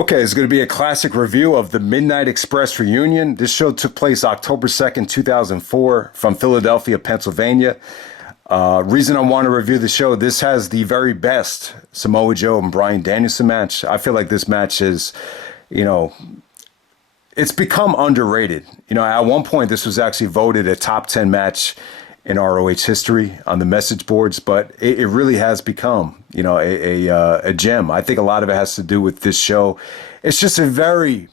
Okay, it's going to be a classic review of the Midnight Express reunion. This show took place October 2nd, 2004 from Philadelphia, Pennsylvania. Reason I want to review the show, this has the very best Samoa Joe and Bryan Danielson match. I feel like this match is, you know, it's become underrated. You know, at one point, this was actually voted a top 10 match in ROH history on the message boards, but it really has become, you know, a gem. I think a lot of it has to do with this show. It's just the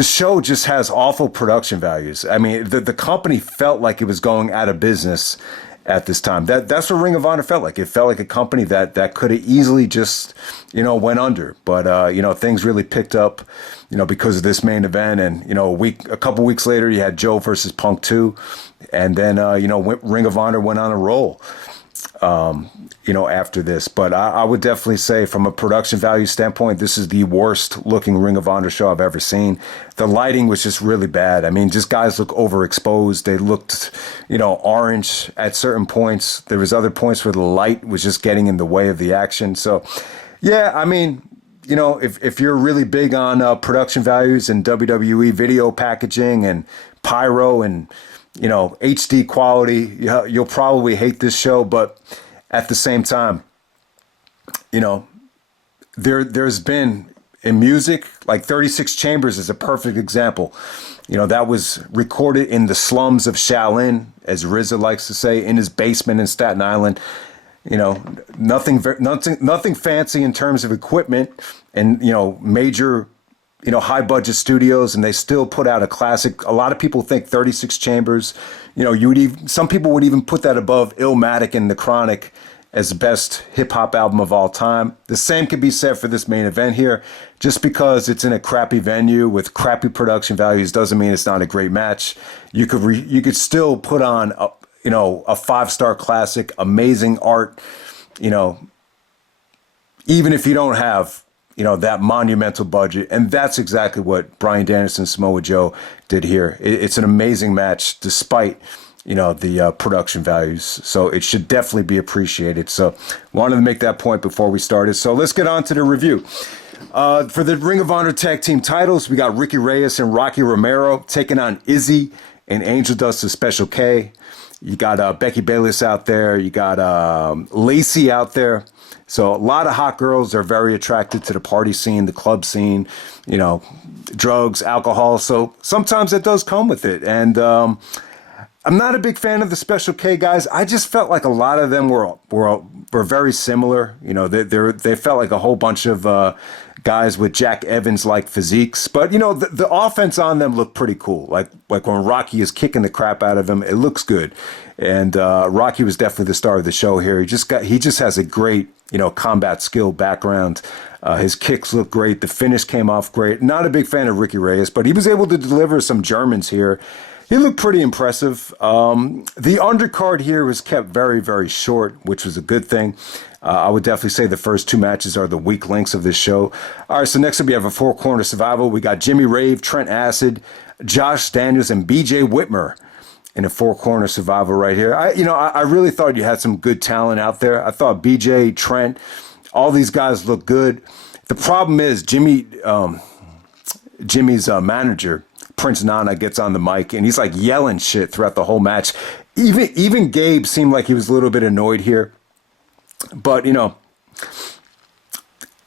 show just has awful production values. I mean, the company felt like it was going out of business at this time. That's what Ring of Honor felt like. It felt like a company that could have easily just, you know, went under. But, you know, things really picked up, you know, because of this main event. And, you know, a couple weeks later, you had Joe versus Punk 2. And then, you know, Ring of Honor went on a roll, you know, after this. But I would definitely say from a production value standpoint, this is the worst looking Ring of Honor show I've ever seen. The lighting was just really bad. I mean, just guys look overexposed. They looked, you know, orange at certain points. There was other points where the light was just getting in the way of the action. So, yeah, I mean, you know, if you're really big on production values and WWE video packaging and pyro and, you know, HD quality, you'll probably hate this show. But at the same time, you know, there's been in music, like 36 Chambers is a perfect example. You know, that was recorded in the slums of Shaolin, as RZA likes to say, in his basement in Staten Island. You know, nothing fancy in terms of equipment and, you know, major, you know, high budget studios, and they still put out a classic. A lot of people think 36 Chambers, you know, some people would even put that above Illmatic and The Chronic as the best hip hop album of all time. The same could be said for this main event here. Just because it's in a crappy venue with crappy production values doesn't mean it's not a great match. You could still put on a 5-star classic, amazing art, you know, even if you don't have, you know, that monumental budget. And that's exactly what Bryan Danielson and Samoa Joe did here. It's an amazing match despite, you know, the production values. So it should definitely be appreciated. So wanted to make that point before we started. So let's get on to the review. For the Ring of Honor tag team titles, we got Ricky Reyes and Rocky Romero taking on Izzy and Angel Dust and Special K. You got Becky Bayless out there. You got Lacey out there. So a lot of hot girls are very attracted to the party scene, the club scene, you know, drugs, alcohol. So sometimes that does come with it. And I'm not a big fan of the Special K guys. I just felt like a lot of them were very similar. You know, they felt like a whole bunch of guys with Jack Evans-like physiques. But, you know, the offense on them looked pretty cool. Like when Rocky is kicking the crap out of him, it looks good. And Rocky was definitely the star of the show here. He just has a great, you know, combat skill background. His kicks look great. The finish came off great. Not a big fan of Ricky Reyes, but he was able to deliver some Germans here. He looked pretty impressive. The undercard here was kept very, very short, which was a good thing. I would definitely say the first two matches are the weak links of this show. All right, so next up we have a four-corner survival. We got Jimmy Rave, Trent Acid, Josh Daniels, and BJ Whitmer in a four-corner survival right here. I really thought you had some good talent out there. I thought BJ, Trent, all these guys look good. The problem is Jimmy's manager, Prince Nana, gets on the mic and he's like yelling shit throughout the whole match. Even Gabe seemed like he was a little bit annoyed here. But, you know,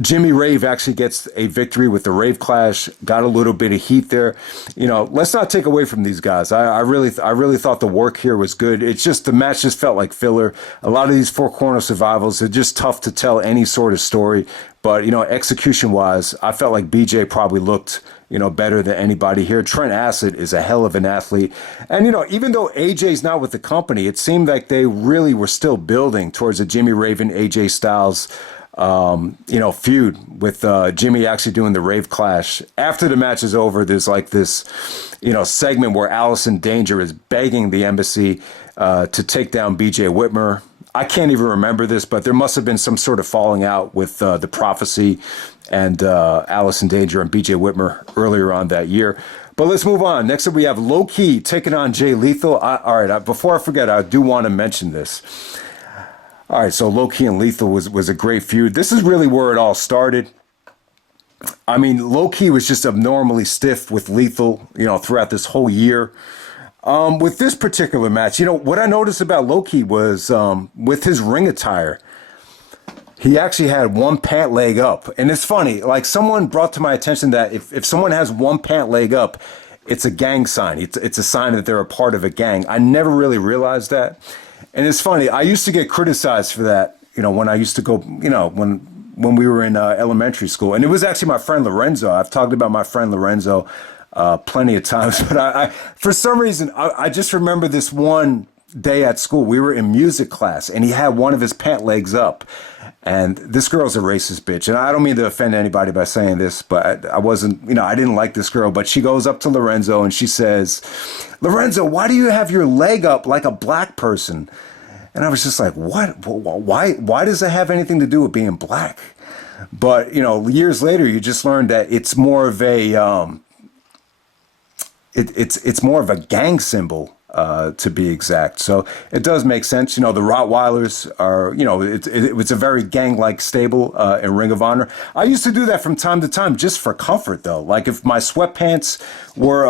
Jimmy Rave actually gets a victory with the Rave Clash, got a little bit of heat there. You know, let's not take away from these guys. I really thought the work here was good. It's just the match just felt like filler. A lot of these four-corner survivals are just tough to tell any sort of story. But, you know, execution-wise, I felt like BJ probably looked, you know, better than anybody here. Trent Acid is a hell of an athlete. And, you know, even though AJ's not with the company, it seemed like they really were still building towards a Jimmy Raven, AJ Styles, you know, feud with Jimmy actually doing the Rave Clash. After the match is over, there's like this, you know, segment where Allison Danger is begging the embassy to take down BJ Whitmer. I can't even remember this, but there must have been some sort of falling out with the Prophecy and Allison Danger and BJ Whitmer earlier on that year. But let's move on. Next up, we have Low Key taking on Jay Lethal. All right, before I forget, I do want to mention this. All right, so Low Key and Lethal was a great feud. This is really where it all started. I mean, Low Key was just abnormally stiff with Lethal, throughout this whole year. With this particular match, what I noticed about Low Key was with his ring attire, he actually had one pant leg up. And it's funny, like someone brought to my attention that if someone has one pant leg up, it's a gang sign. It's a sign that they're a part of a gang. I never really realized that. And it's funny, I used to get criticized for that, when I used to go, when we were in elementary school. And it was actually my friend Lorenzo. I've talked about my friend Lorenzo plenty of times. But I for some reason, I just remember this one day at school. We were in music class, and he had one of his pant legs up. And this girl's a racist bitch. And I don't mean to offend anybody by saying this, but I wasn't, I didn't like this girl. But she goes up to Lorenzo and she says, "Lorenzo, why do you have your leg up like a black person?" And I was just like, what? Why does it have anything to do with being black? But, years later, you just learned that it's more of a, it's more of a gang symbol. To be exact. So it does make sense. The Rottweilers are, it was a very gang-like stable in Ring of Honor. I used to do that from time to time just for comfort, though. Like if my sweatpants were,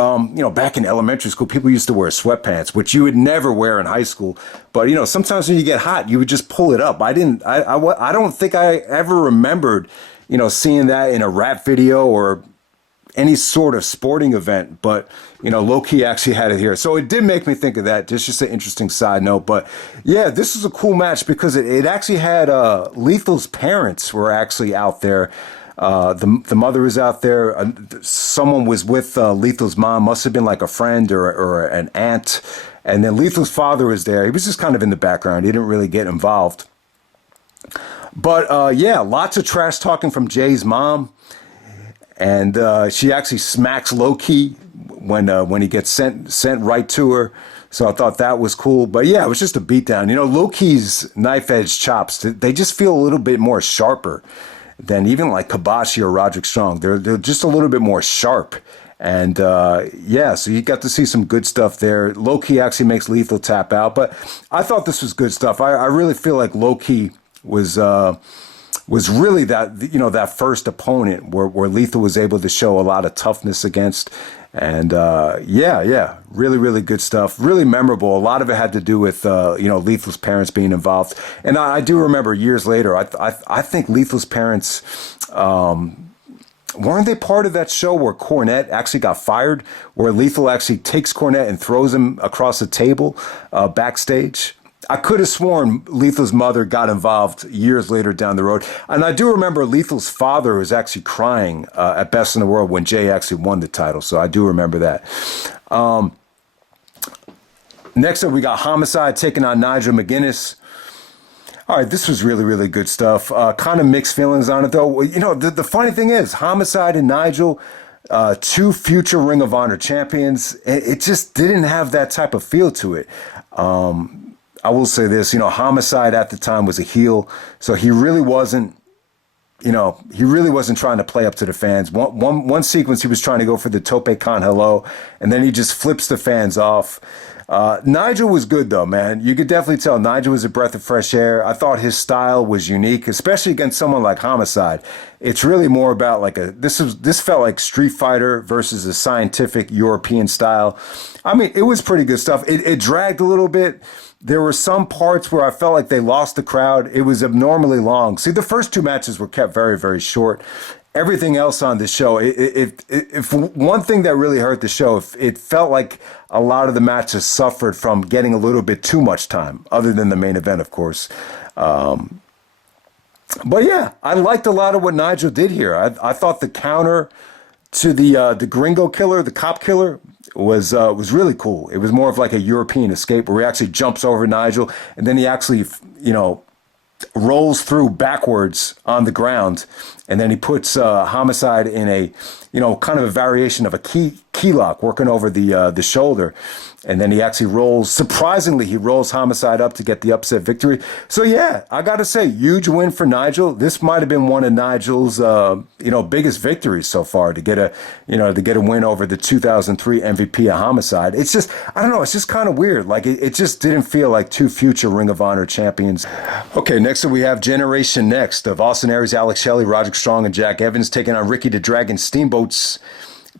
back in elementary school, people used to wear sweatpants, which you would never wear in high school. But, sometimes when you get hot, you would just pull it up. I don't think I ever remembered, seeing that in a rap video or any sort of sporting event, but Low Key actually had it here. So it did make me think of that. Just an interesting side note. But yeah, this was a cool match because it actually had Lethal's parents were actually out there. The mother was out there. Someone was with Lethal's mom, must have been like a friend or an aunt. And then Lethal's father was there. He was just kind of in the background. He didn't really get involved. But yeah, lots of trash talking from Jay's mom. And she actually smacks Low Key when he gets sent right to her. So I thought that was cool. But yeah, it was just a beatdown. Low Key's knife edge chops, they just feel a little bit more sharper than even like Kabashi or Roderick Strong. They're just a little bit more sharp. And yeah, so you got to see some good stuff there. Low Key actually makes Lethal tap out. But I thought this was good stuff. I really feel like Low Key was really that, that first opponent where Lethal was able to show a lot of toughness against. And yeah, really, really good stuff. Really memorable. A lot of it had to do with, Lethal's parents being involved. And I do remember years later, I think Lethal's parents, weren't they part of that show where Cornette actually got fired, where Lethal actually takes Cornette and throws him across the table backstage? I could have sworn Lethal's mother got involved years later down the road. And I do remember Lethal's father was actually crying at Best in the World when Jay actually won the title. So I do remember that. Next up, we got Homicide taking on Nigel McGuinness. All right, this was really, really good stuff. Kind of mixed feelings on it, though. The funny thing is, Homicide and Nigel, two future Ring of Honor champions, it just didn't have that type of feel to it. I will say this, Homicide at the time was a heel, so he really wasn't trying to play up to the fans. One sequence, he was trying to go for the Tope Con Hello, and then he just flips the fans off. Nigel was good, though, man. You could definitely tell Nigel was a breath of fresh air. I thought his style was unique, especially against someone like Homicide. It's really more about like this felt like Street Fighter versus a scientific European style. I mean, it was pretty good stuff. It dragged a little bit. There were some parts where I felt like they lost the crowd. It was abnormally long. See, the first two matches were kept very, very short. Everything else on the show, if one thing that really hurt the show, it felt like a lot of the matches suffered from getting a little bit too much time, other than the main event, of course. But yeah, I liked a lot of what Nigel did here. I thought the counter to the Gringo Killer, the cop killer, was really cool. It was more of like a European escape where he actually jumps over Nigel, and then he actually, rolls through backwards on the ground, and then he puts Homicide in a, kind of a variation of a key lock, working over the shoulder. And then he actually rolls, surprisingly, he rolls Homicide up to get the upset victory. So yeah, I got to say, huge win for Nigel. This might have been one of Nigel's, biggest victories so far to get a win over the 2003 MVP of Homicide. It's just, I don't know, it's just kind of weird. Like it just didn't feel like two future Ring of Honor champions. Okay, next up we have Generation Next of Austin Aries, Alex Shelley, Roderick Strong, and Jack Evans taking on Ricky the Dragon Steamboat's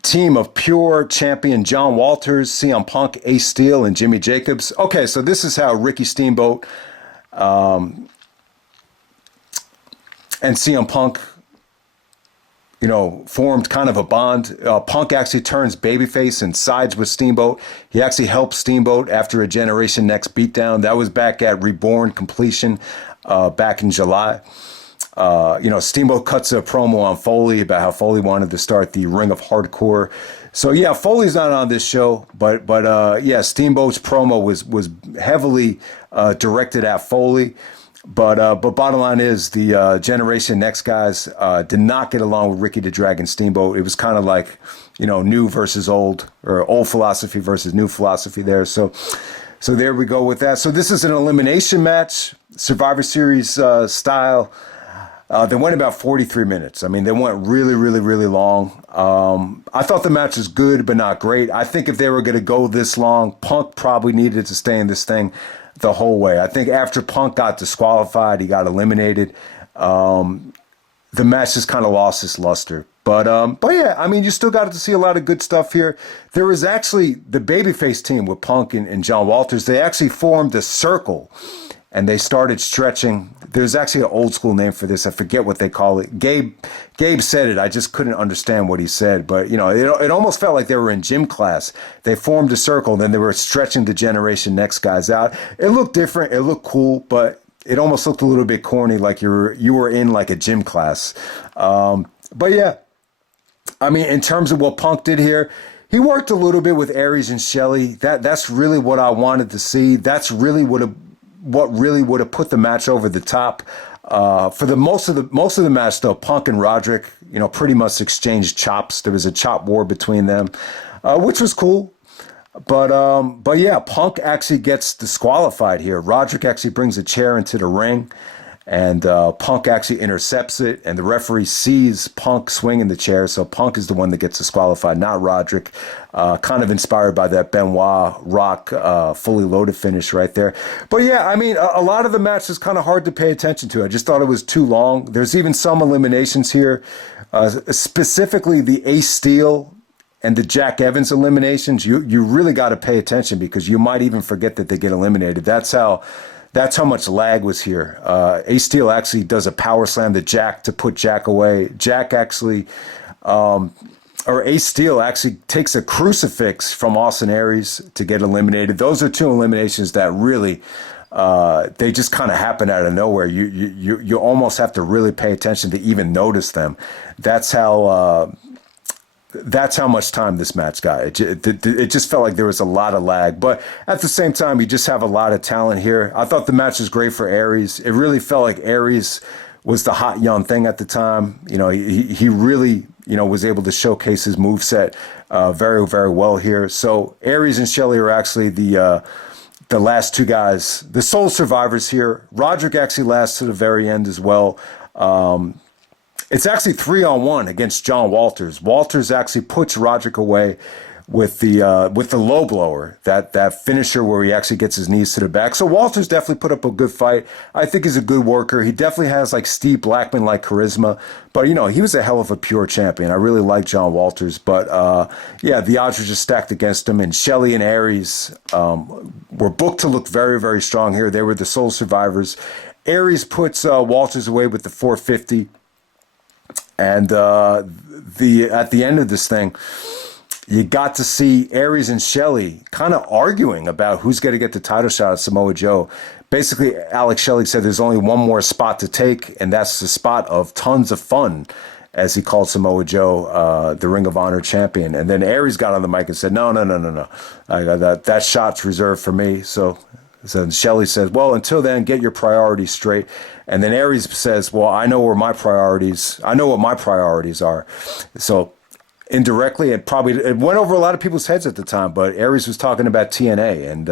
team of pure champion John Walters, CM Punk, Ace Steel, and Jimmy Jacobs. Okay, so this is how Ricky Steamboat and CM Punk, formed kind of a bond. Punk actually turns babyface and sides with Steamboat. He actually helped Steamboat after a Generation Next beatdown. That was back at Reborn Completion back in July. Steamboat cuts a promo on Foley about how Foley wanted to start the Ring of Hardcore. So yeah, Foley's not on this show, but Steamboat's promo was heavily directed at Foley. But bottom line is the Generation Next guys did not get along with Ricky the Dragon Steamboat. It was kind of like, new versus old, or old philosophy versus new philosophy there. So there we go with that. So this is an elimination match, Survivor Series style. They went about 43 minutes. I mean, they went really, really, really long. I thought the match was good, but not great. I think if they were going to go this long, Punk probably needed to stay in this thing the whole way. I think after Punk got disqualified, he got eliminated. The match just kind of lost its luster. But yeah, I mean, you still got to see a lot of good stuff here. There was actually the babyface team with Punk and John Walters. They actually formed a circle. And they started stretching. There's actually an old school name for this. I forget what they call it. Gabe said it. I just couldn't understand what he said. But, it almost felt like they were in gym class. They formed a circle, and then they were stretching the Generation Next guys out. It looked different. It looked cool, but it almost looked a little bit corny, like you were in like a gym class. But yeah, I mean, in terms of what Punk did here, he worked a little bit with Aries and Shelley. That's really what I wanted to see. That's really what really would have put the match over the top. For the most of the match, though, Punk and Roderick, pretty much exchanged chops. There was a chop war between them, which was cool. But yeah, Punk actually gets disqualified here. Roderick actually brings a chair into the ring, and Punk actually intercepts it, and the referee sees Punk swinging the chair, so Punk is the one that gets disqualified, not Roderick. Kind of inspired by that Benoit Rock fully loaded finish right there. But yeah, I mean, a lot of the match is kind of hard to pay attention to. I just thought it was too long. There's even some eliminations here, specifically the Ace Steel and the Jack Evans eliminations. You really got to pay attention because you might even forget that they get eliminated. That's how much lag was here. Ace Steel actually does a power slam to Jack to put Jack away. Jack actually, Ace Steel actually takes a crucifix from Austin Aries to get eliminated. Those are two eliminations that really, they just kind of happen out of nowhere. You almost have to really pay attention to even notice them. That's how much time this match got. It just felt like there was a lot of lag. But at the same time, you just have a lot of talent here. I thought the match was great for Aries. It really felt like Aries was the hot young thing at the time. He really, was able to showcase his moveset very, very well here. So Aries and Shelley are actually the last two guys, the sole survivors here. Roderick actually lasts to the very end as well. It's actually 3-on-1 against John Walters. Walters actually puts Roderick away with the low blower, that finisher where he actually gets his knees to the back. So Walters definitely put up a good fight. I think he's a good worker. He definitely has like Steve Blackman-like charisma. But, he was a hell of a pure champion. I really like John Walters. But, yeah, the odds were just stacked against him. And Shelley and Aries were booked to look very, very strong here. They were the sole survivors. Aries puts Walters away with the 450. And at the end of this thing, you got to see Aries and Shelley kind of arguing about who's going to get the title shot at Samoa Joe. Basically, Alex Shelley said there's only one more spot to take, and that's the spot of tons of fun, as he called Samoa Joe the Ring of Honor champion. And then Aries got on the mic and said, no. That shot's reserved for me. So Shelley says, well, until then, get your priorities straight. And then Aries says, well, I know what my priorities are. So, indirectly, it went over a lot of people's heads at the time, but Aries was talking about TNA, and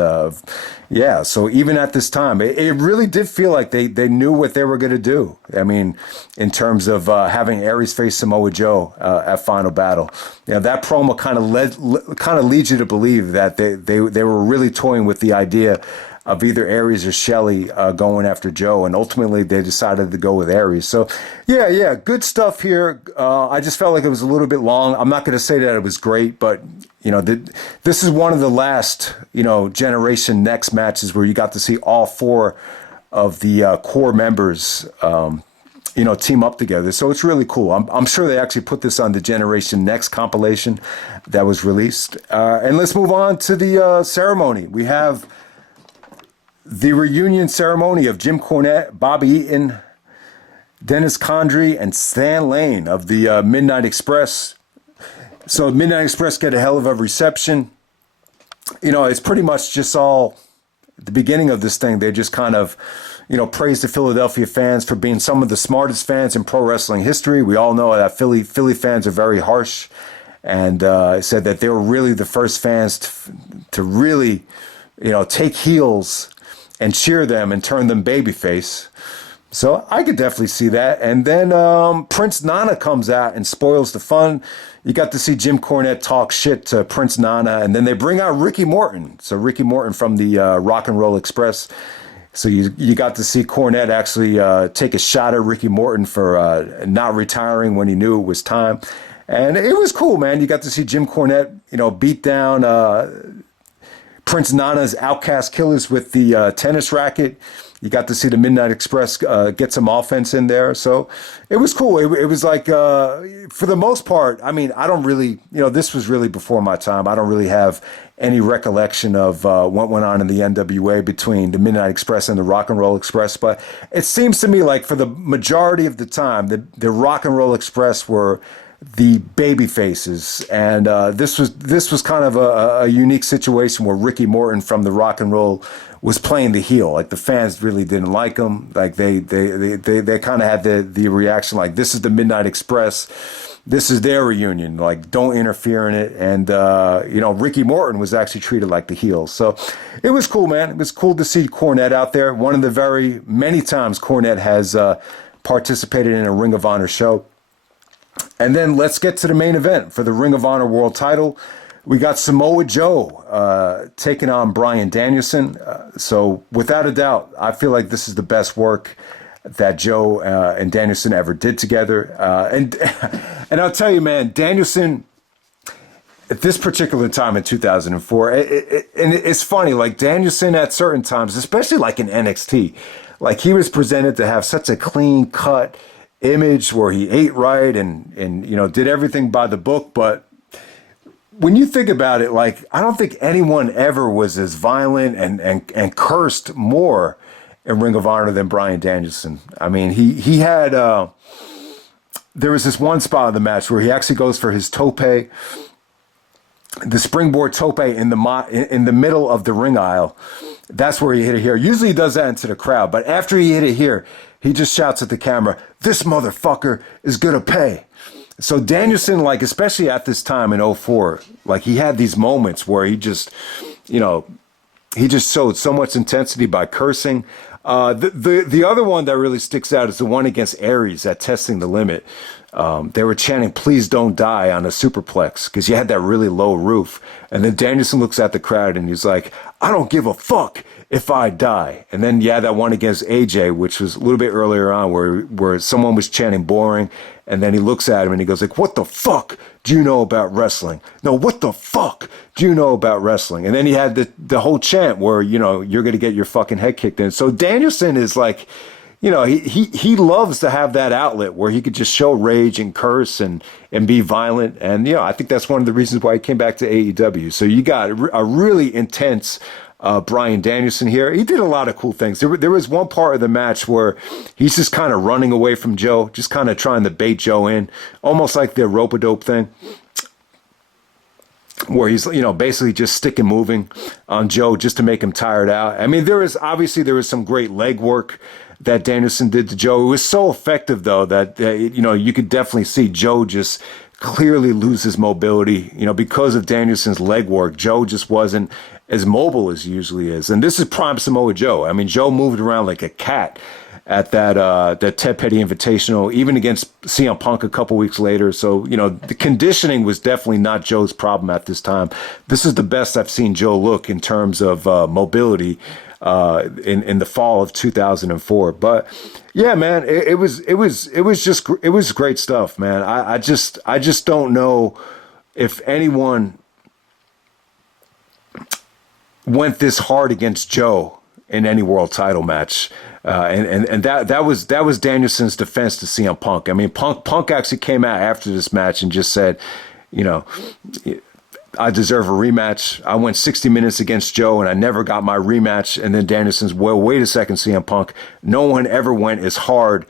yeah, so even at this time, it really did feel like they knew what they were going to do. I mean, in terms of having Aries face Samoa Joe at Final Battle, that promo kind of leads you to believe that they were really toying with the idea of either Aries or Shelley going after Joe, and ultimately they decided to go with Aries. So, yeah, good stuff here. I just felt like it was a little bit long. I'm not going to say that it was great, but this is one of the last Generation Next matches where you got to see all four of the core members team up together. So it's really cool. I'm sure they actually put this on the Generation Next compilation that was released. And let's move on to the ceremony. We have the reunion ceremony of Jim Cornette, Bobby Eaton, Dennis Condrey, and Stan Lane of the Midnight Express. So Midnight Express get a hell of a reception. It's pretty much just all at the beginning of this thing. They just kind of, praise the Philadelphia fans for being some of the smartest fans in pro wrestling history. We all know that Philly fans are very harsh, and said that they were really the first fans to really, take heels and cheer them and turn them babyface. So I could definitely see that. And then Prince Nana comes out and spoils the fun. You got to see Jim Cornette talk shit to Prince Nana, and then they bring out Ricky Morton. So Ricky Morton from the Rock and Roll Express. So you got to see Cornette actually take a shot at Ricky Morton for not retiring when he knew it was time. And it was cool, man. You got to see Jim Cornette, beat down Prince Nana's Outcast Killers with the tennis racket. You got to see the Midnight Express get some offense in there. So it was cool. It was like, for the most part, I mean, I don't really, this was really before my time. I don't really have any recollection of what went on in the NWA between the Midnight Express and the Rock and Roll Express. But it seems to me like for the majority of the time, the Rock and Roll Express were the baby faces, and this was kind of a unique situation where Ricky Morton from the Rock and Roll was playing the heel. Like the fans really didn't like him. Like they kind of had the reaction like, this is the Midnight Express, this is their reunion, like don't interfere in it. And Ricky Morton was actually treated like the heel. So it was cool, man. It was cool to see Cornette out there. One of the very many times Cornette has participated in a Ring of Honor show. And then let's get to the main event for the Ring of Honor World title. We got Samoa Joe taking on Bryan Danielson. So without a doubt, I feel like this is the best work that Joe and Danielson ever did together. And I'll tell you, man, Danielson, at this particular time in 2004, and it's funny, like Danielson at certain times, especially like in NXT, like he was presented to have such a clean cut image where he ate right and did everything by the book. But when you think about it, like I don't think anyone ever was as violent and cursed more in Ring of Honor than Bryan Danielson. I mean, he had there was this one spot of the match where he actually goes for his tope, the springboard tope in the middle of the ring aisle. That's where he hit it here. Usually he does that into the crowd, but after he hit it here, he just shouts at the camera, "This motherfucker is gonna pay." So Danielson, like, especially at this time in 04, like he had these moments where he just showed so much intensity by cursing. The other one that really sticks out is the one against Aries at Testing the Limit. They were chanting, "Please don't die" on a superplex because you had that really low roof. And then Danielson looks at the crowd and he's like, "I don't give a fuck if I die." And then that one against AJ, which was a little bit earlier on where someone was chanting "boring." And then he looks at him and he goes like, "What the fuck do you know about wrestling? No, what the fuck do you know about wrestling?" And then he had the whole chant where, you're going to get your fucking head kicked in. So Danielson is like, he loves to have that outlet where he could just show rage and curse and be violent. And, I think that's one of the reasons why he came back to AEW. So you got a really intense Bryan Danielson here. He did a lot of cool things. There was one part of the match where he's just kind of running away from Joe, just kind of trying to bait Joe in, almost like the rope-a-dope thing, where he's, basically just stick and moving on Joe just to make him tired out. I mean, there was some great leg work that Danielson did to Joe. It was so effective, though, that, you could definitely see Joe just clearly loses mobility, because of Danielson's leg work. Joe just wasn't as mobile as he usually is. And this is prime Samoa Joe. I mean, Joe moved around like a cat at that Ted Petty Invitational, even against CM Punk a couple weeks later. So, the conditioning was definitely not Joe's problem at this time. This is the best I've seen Joe look in terms of mobility in the fall of 2004. But yeah, man, it was great stuff, man. I just don't know if anyone went this hard against Joe in any world title match. And that was Danielson's defense to CM Punk. I mean, Punk actually came out after this match and just said, I deserve a rematch. I went 60 minutes against Joe and I never got my rematch. And then Danielson's, well, wait a second, CM Punk. No one ever went as hard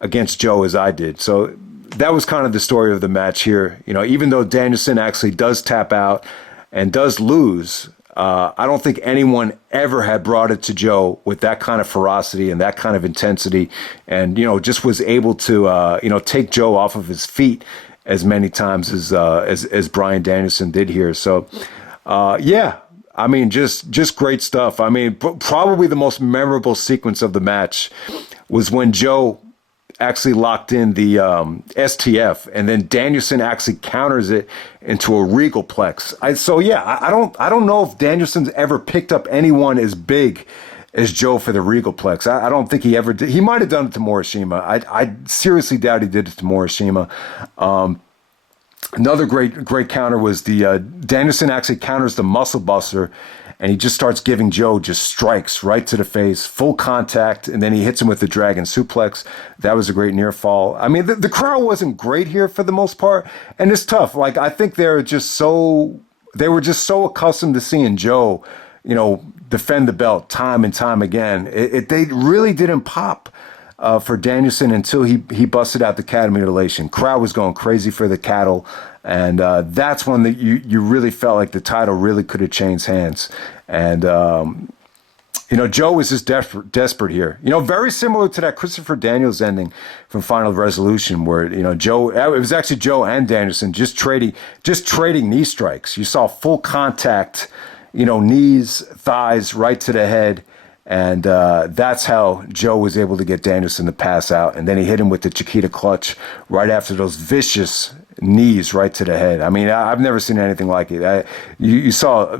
against Joe as I did. So that was kind of the story of the match here. Even though Danielson actually does tap out and does lose, I don't think anyone ever had brought it to Joe with that kind of ferocity and that kind of intensity, and just was able to take Joe off of his feet as many times as Bryan Danielson did here. So yeah, I mean, just great stuff. I mean, probably the most memorable sequence of the match was when Joe actually locked in the STF, and then Danielson actually counters it into a regal plex. I don't know if Danielson's ever picked up anyone as big as Joe for the regal plex. I don't think he ever did. He might have done it to Morishima. I seriously doubt he did it to Morishima. Another great counter was the Danielson actually counters the muscle buster, and he just starts giving Joe just strikes right to the face, full contact, and then he hits him with the dragon suplex. That was a great near fall. I mean, the crowd wasn't great here for the most part, and it's tough. Like, I think they were just so accustomed to seeing Joe, defend the belt time and time again. They really didn't pop for Danielson until he busted out the cattle mutilation. Crowd was going crazy for the cattle, and that's when you really felt like the title really could have changed hands. And Joe was just desperate here. Very similar to that Christopher Daniels ending from Final Resolution, where Joe, it was actually Joe and Danielson just trading knee strikes. You saw full contact, knees, thighs, right to the head. And that's how Joe was able to get Danielson to pass out. And then he hit him with the Chiquita clutch right after those vicious knees right to the head. I mean, I've never seen anything like it. You saw,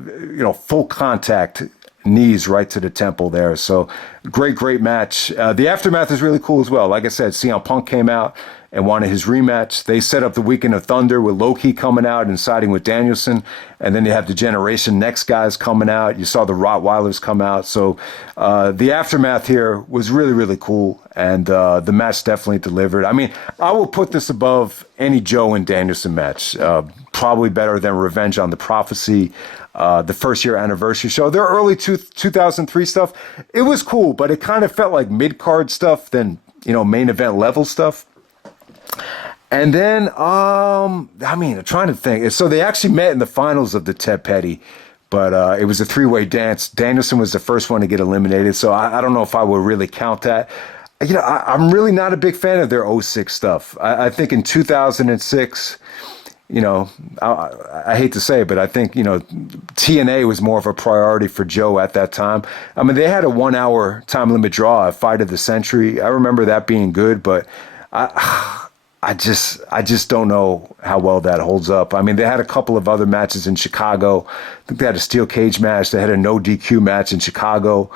full contact knees right to the temple there. So great match. The aftermath is really cool as well. Like I said, CM Punk came out and wanted his rematch. They set up the Weekend of Thunder with Low-Key coming out and siding with Danielson. And then you have the Generation Next guys coming out. You saw the Rottweilers come out. So the aftermath here was really, really cool. And the match definitely delivered. I mean, I will put this above any Joe and Danielson match. Probably better than Revenge on the Prophecy, the first year anniversary show. Their early 2003 stuff, it was cool, but it kind of felt like mid-card stuff than, main event level stuff. And then, I'm trying to think. So they actually met in the finals of the Ted Petty, but it was a three-way dance. Danielson was the first one to get eliminated, so I don't know if I would really count that. I'm really not a big fan of their '06 stuff. I think in 2006, I hate to say it, but I think, TNA was more of a priority for Joe at that time. I mean, they had a 1 hour time limit draw at Fight of the Century. I remember that being good, but I just don't know how well that holds up. I mean, they had a couple of other matches in Chicago. I think they had a steel cage match. They had a no DQ match in Chicago.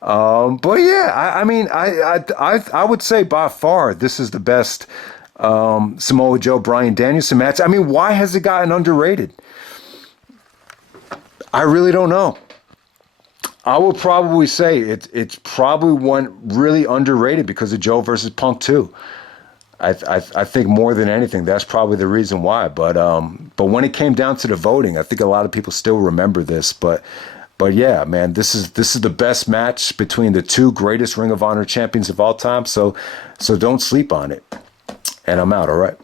But yeah, I would say by far this is the best Samoa Joe Bryan Danielson match. I mean, why has it gotten underrated? I really don't know. I will probably say it's probably one really underrated because of Joe versus Punk too. I think more than anything, that's probably the reason why. But when it came down to the voting, I think a lot of people still remember this. But yeah, man, this is the best match between the two greatest Ring of Honor champions of all time. So don't sleep on it. And I'm out. All right.